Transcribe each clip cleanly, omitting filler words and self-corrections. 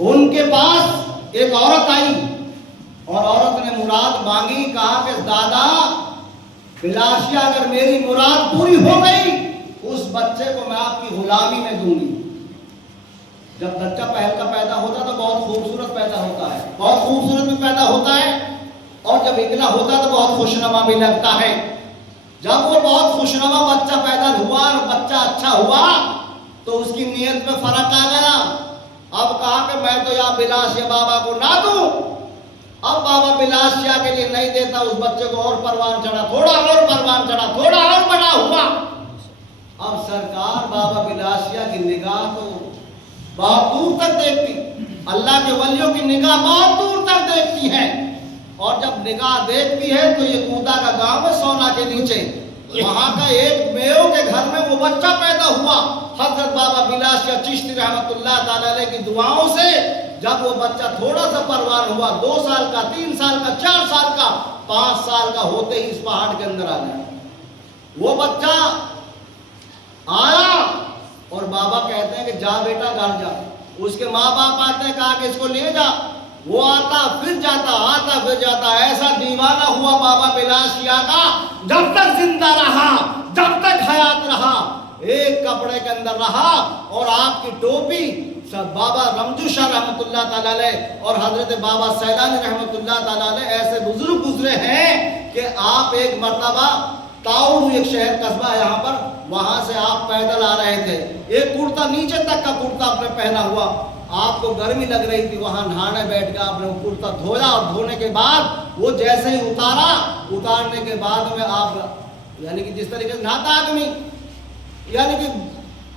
ان کے پاس ایک عورت آئی اور عورت نے مراد مانگی. کہا کہ دادا بلاشیہ اگر میری مراد پوری ہو گئی اس بچے کو میں آپ کی غلامی میں دوں گی. جب بچہ پہل کا پیدا ہوتا تو بہت خوبصورت پیدا ہوتا ہے, بہت خوبصورت بھی پیدا ہوتا ہے, اور جب اکلا ہوتا ہے تو بہت خوشنما بھی لگتا ہے. جب وہ بہت خوشنما بچہ پیدا ہوا اور بچہ اچھا ہوا تو اس کی نیت میں فرق آ گیا. اب کہا کہ میں تو یا بلاشیہ بابا کو نہ دوں. اب بابا بلاشیہ کے لیے نہیں دیتا, اس بچے کو اور پروان چڑھا, تھوڑا اور پروان چڑھا, تھوڑا اور بڑا ہوا. اب سرکار بابا بلاشیہ کی نگاہ تو بہت دور تک دیکھتی, اللہ کے ولیوں کی نگاہ بہت دور تک دیکھتی ہے. اور جب نگاہ دیکھتی ہے تو یہ کودا کا گاؤں ہے سونا کے نیچے, وہاں کا ایک میو کے گھر میں وہ بچہ پیدا ہوا. حضرت بابا بلاشیہ چشتی رحمت اللہ تعالی علیہ کی دعاؤں سے جب وہ بچہ تھوڑا سا پروان ہوا, 2 سال کا, 3 سال کا, 4 سال کا, 5 سال کا ہوتے ہی اس پہاڑ کے اندر آ گیا. وہ بچہ آیا اور بابا کہتے ہیں کہ جا بیٹا گھر جا. اس کے ماں باپ آتے ہیں, کہا کہ اس کو لے جا. وہ آتا پھر جاتا, آتا پھر جاتا. ایسا دیوانہ ہوا بابا بلاشیہ کا, جب تک زندہ رہا, جب تک حیات رہا, ایک کپڑے کے اندر رہا. اور آپ کی ٹوپی بابا رمجو شاہ رحمت اللہ تعالیٰ علیہ اور حضرت بابا سیلانی رحمت اللہ تعالیٰ علیہ ایسے بزرگ گزرے ہیں کہ آپ ایک مرتبہ تاؤڑ ایک شہر قصبہ ہے یہاں پر, وہاں سے آپ پیدل آ رہے تھے, ایک کرتا نیچے تک کا کرتا آپ نے پہنا ہوا, آپ کو گرمی لگ رہی تھی, وہاں نہانے بیٹھ گیا, آپ نے وہ کرتا دھویا, اور دھونے کے بعد وہ جیسے ہی اتارا, اتارنے کے بعد میں آپ یعنی کہ جس طریقے سے نہاتا آدمی, یعنی کہ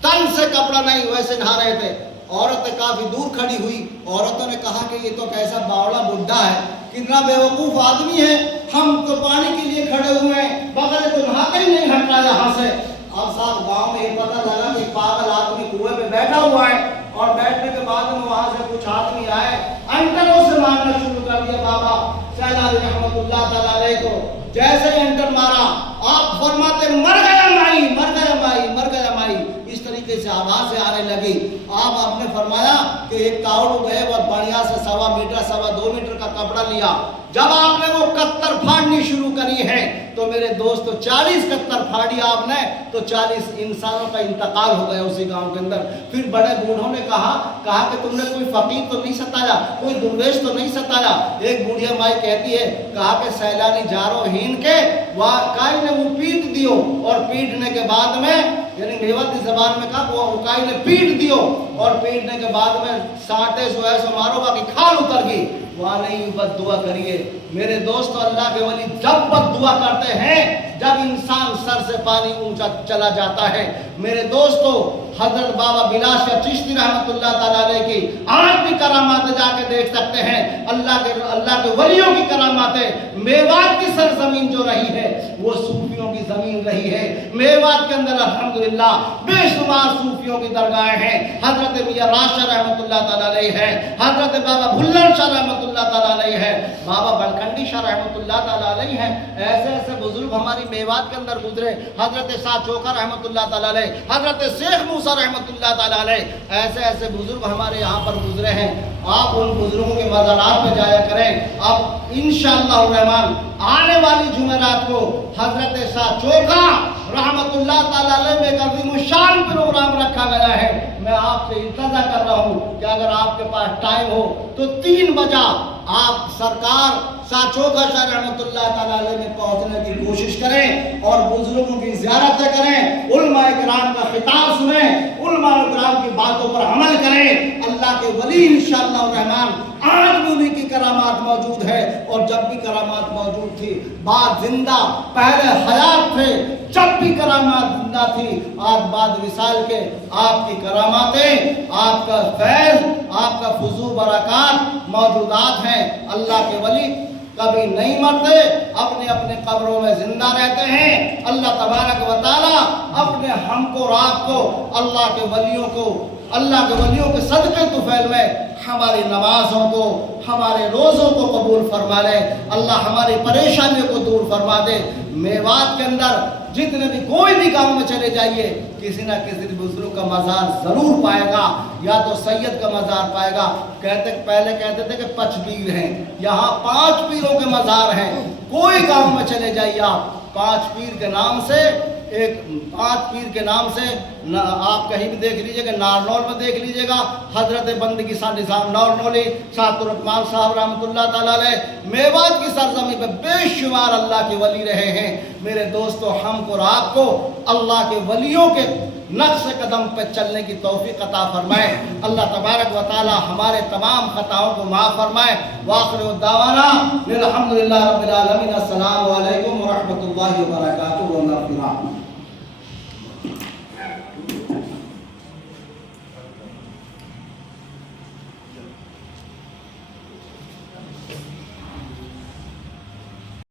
تن سے کپڑا نہیں ویسے نہا رہے تھے. عورتیں کافی دور کھڑی ہوئی, عورتوں نے کہا کہ یہ تو کیسا باوڑا بڈھا ہے, کتنا بیوقوف آدمی ہے, ہم تو پانی کے لیے کھڑے ہوئے ہیں, بغیر تو نہاتے ہی نہیں ہٹ رہا یہاں سے. اب صاحب گاؤں میں یہ پتہ لگا کہ پاگل آدمی کنویں پہ بیٹھا ہوا ہے, اور بیٹھنے کے بعد میں وہاں سے کچھ آدمی آئے, انٹروں سے مارنا شروع کر دیا بابا سیلانی رحمت اللہ تعالیٰ علیہ کو. جیسے ہی انٹر مارا, آپ فرماتے مر گیا مائی, مر گیا مائی, مر گیا مائی, اس طریقے سے آوازیں آنے لگی. آپ نے فرمایا کہ ایک تاؤڑ گئے, بہت بڑھیا سے 1.25 میٹر 2.25 میٹر کا کپڑا لیا. جب آپ نے وہ کتر پھاڑنی شروع کری ہے تو میرے دوستو 40 کتر پھاڑی آپ نے تو 40 انسانوں کا انتقال ہو گیا اسی گاؤں کے اندر. پھر بڑے بوڑھوں نے کہا کہ تم نے کوئی فقیر تو نہیں ستایا, کوئی درویش تو نہیں ستایا. ایک بوڑھیا مائی کہتی ہے, کہا کہ سیلانی جارو ہین کے کائی نے وہ پیٹ دیو, اور پیٹنے کے بعد میں یعنی میوت کی زبان میں کہا وہ کائی نے پیٹ دیو, اور پیٹنے کے بعد میں سانٹے سو ایسو مارو باقی کھال اتر گئی. وہاں نہیں بد دعا کریے میرے دوستو. اللہ کے ولی جب بد دعا کرتے ہیں جب انسان سر سے پانی اونچا چلا جاتا ہے. میرے دوستو حضرت بابا بلاشیہ چشتی رحمت اللہ تعالیٰ علیہ کی آج بھی کرامات جا کے دیکھ سکتے ہیں. اللہ کے ولیوں کی کراماتیں. میوات کی سرزمین جو رہی ہے وہ صوفیوں کی زمین رہی ہے. میوات کے اندر الحمدللہ بے شمار صوفیوں کی درگاہیں ہیں. حضرت میاں راز شاہ رحمت اللہ تعالیٰ علیہ ہے, حضرت بابا بھلن شاہ رحمت اللہ تعالیٰ علیہ ہے, بابا بلکنڈی شاہ رحمت اللہ تعالیٰ علیہ ہیں. ایسے ایسے بزرگ ہماری میوات کے اندر گزرے. حضرت شاہ چوکا رحمت اللہ تعالیٰ علیہ, حضرت شیخ موسیٰ رحمت اللہ تعالیٰ علیہ, ایسے ایسے بزرگ ہمارے یہاں پر گزرے ہیں. آپ ان بزرگوں کے مزارات میں جایا کریں. اب انشاءاللہ الرحمن آنے والی جمعرات کو حضرت شاہ چوکا رحمت اللہ تعالیٰ علیہ میں ایک عظیم الشان پروگرام رکھا گیا ہے. میں آپ سے التجا کر رہا ہوں کہ اگر آپ کے پاس ٹائم ہو تو 3 بجے آپ سرکار شاہ چوکا شاہ رحمت اللہ تعالیٰ علیہ میں پہنچنے کی کوشش کریں اور بزرگوں کی زیارتیں کریں, علماء کرام کا خطاب سنیں, علماء کرام کی باتوں پر عمل کریں. اللہ کے ولی انشاءاللہ الرحمن آج بھی انہیں کی کرامات موجود ہے, اور جب بھی کرامات موجود تھی بعد زندہ, پہلے حیات تھے جب بھی کرامات زندہ تھی, آج بعد وصال کے آپ کی کراماتیں, آپ کا فیض, آپ کا فضول برکات موجودات ہیں. اللہ کے ولی کبھی نہیں مرتے, اپنے اپنے قبروں میں زندہ رہتے ہیں. اللہ تبارک و تعالی اپنے ہم کو اور آپ کو اللہ کے ولیوں کے صدقے طفیل میں ہماری نمازوں کو ہمارے روزوں کو قبول فرما لے، اللہ ہماری پریشانیوں کو دور فرما دے۔ میوات کے اندر جتنے بھی کوئی بھی گاؤں میں چلے جائیے کسی نہ کسی بزرگ کا مزار ضرور پائے گا، یا تو سید کا مزار پائے گا۔ پہلے کہتے تھے کہ 5 پیر ہیں، یہاں 5 پیروں کے مزار ہیں۔ کوئی گاؤں میں چلے جائیے آپ 5 پیر کے نام سے، 5 پیر کے نام سے آپ کہیں بھی دیکھ لیجئے کہ نارنول میں دیکھ لیجئے گا حضرت بندگی صاحب نظام نارنولی سعد الرحمان صاحب رحمۃ اللہ تعالیٰ علیہ میوات کی سرزمین پہ بے شمار اللہ کے ولی رہے ہیں۔ میرے دوستو، ہم کو اور آپ کو اللہ کے ولیوں کے نقش قدم پہ چلنے کی توفیق عطا فرمائے۔ اللہ تبارک و تعالی ہمارے تمام خطاؤں کو معاف فرمائے۔ وآخر دعوانا الحمدللہ رب العالمین۔ السلام علیکم ورحمۃ اللہ وبرکاتہ۔